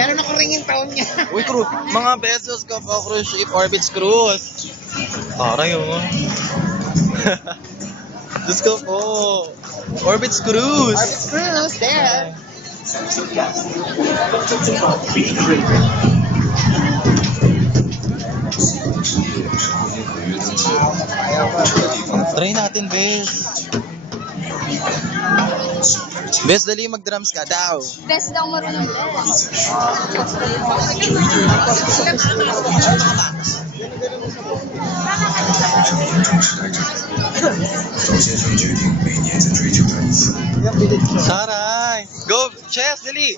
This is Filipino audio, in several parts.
Meron ako ringin taon niya. Uy, mga besos ko po, cruise ship, Orbitz Cruise. Taray mo. Diyos ko po. Orbitz Cruise. Orbitz Cruise, there. Try natin, Bes. Bes, dali mag-drums ka daw. Best daw marunong best. Saray! Go! Chess, dali!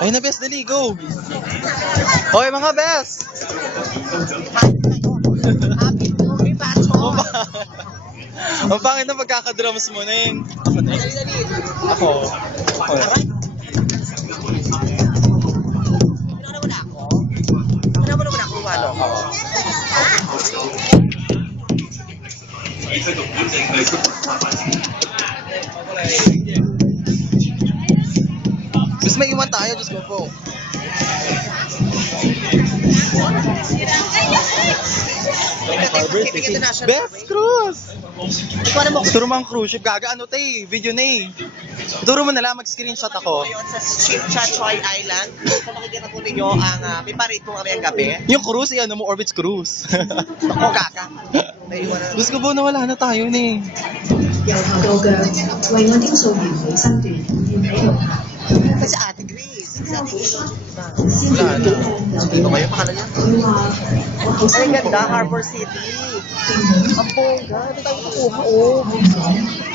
Ayun na, Bes, dali, go! Okay, mga Bes! Ang pangit na pagkakadrums mo, Neng. Ako. Bes, may iwan tayo, Diyos ko po. Best cruise! Turo mo ang cruise ship. Gaga, ano tay? Video na eh. Turo mo na lang, mag-screenshot ako. Sa ship sa Choi Island, kung makikita po ninyo ang may parit kong amayang gabi. Yung cruise, ano mo, Orbitz Cruise. Ako gaga. Diyos ko po, nawala na tayo na eh. 由頭到腳為我雕塑完美身段，完美融合。 Kasi Ate Grace. Wala na. Dito kayo, pangalan niya? 佢話：我好 Ay, 辛苦 ganda, Harbor City. Ang bongga. Ito tayo kukuha, oh.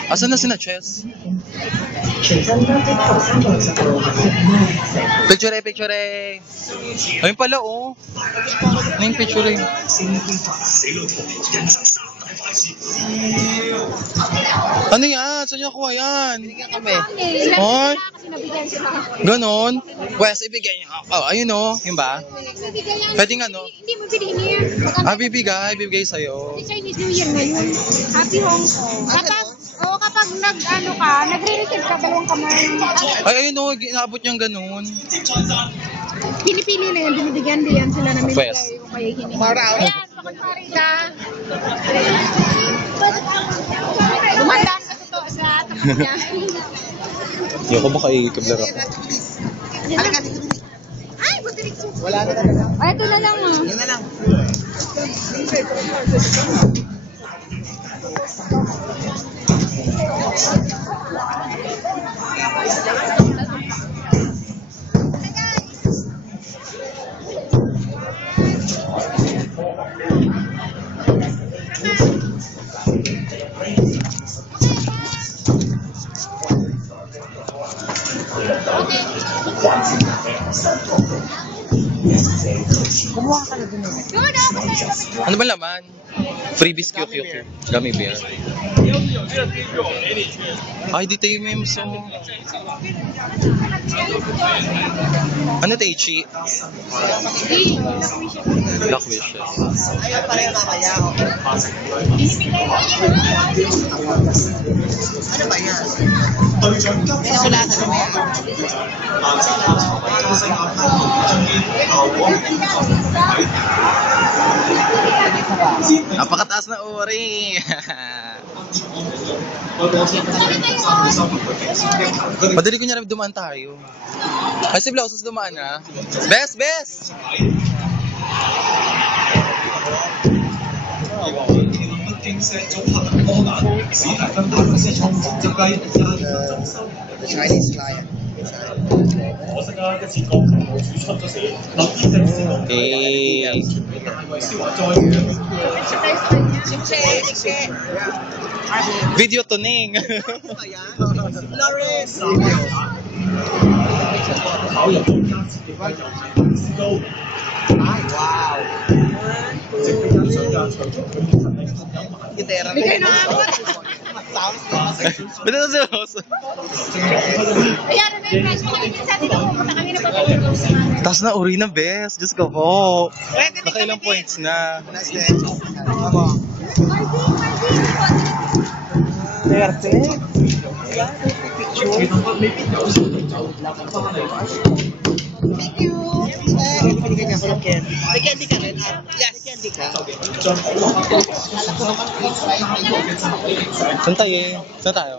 Asan na sina Chess? 全身得的後360度核食咩食？ Picture, picture. Ayun pala, oh. Ano yung picture? Ano yan? Saan niya kuha yan? Binigyan kami. Hoy, Kasi nabigyan sila. ganon. Wes, ibigay niya. Oh, ayun oh. Yun ba? Nabigyan yan. Pwedeng ano? Hindi mo bilhin niya. Bibigay sa'yo. Chinese New Year ngayon. Happy Hong Kong. Kapag nagre-receive ka, dalawang kamay. Ay, ayun oh. Inaabot niyang ganon. Pinipili na yan, binibigyan din sila na may Pwes. bigay o kaya hiningi. Maraw. Ayan, pakagpari ka. Dumandaan ka totoo sa tapat niya. Hindi ako baka ikablar ako. Halika. Ay, buti rin suso. Wala na talaga. Ay, ito na lang ah. Yun na lang. Kumuha ka na dun eh. Ano ba laman? Freebies QQ. Gummy bear. Ay, di tayo memes oh. Ano tayo, Chi? Black Wishes. Ayun, pareho mamaya. Ano ba yan? May sulatan mo yan. Napakataas na ori. Madali ko niya rin dumaan tayo. Kasi Blausos dumaan na. Best! The Chinese client. Okay. Video to Ning. Lawrence! Ay, wow! Gitera. Hindi kayo nakakot. Ba't ito seryoso? Ayan, ano yung friends mo? Kanina sa dito pupunta kami na patulog. Taas na uri na, bes. Diyos ko po. Pwede din Nakailang kami points na. Nice day. Ako. Perfect. Thank you. Pwede ka niya sa candy. May candy ka rin? Yes. May candy ka. Saan tayo eh? Saan tayo?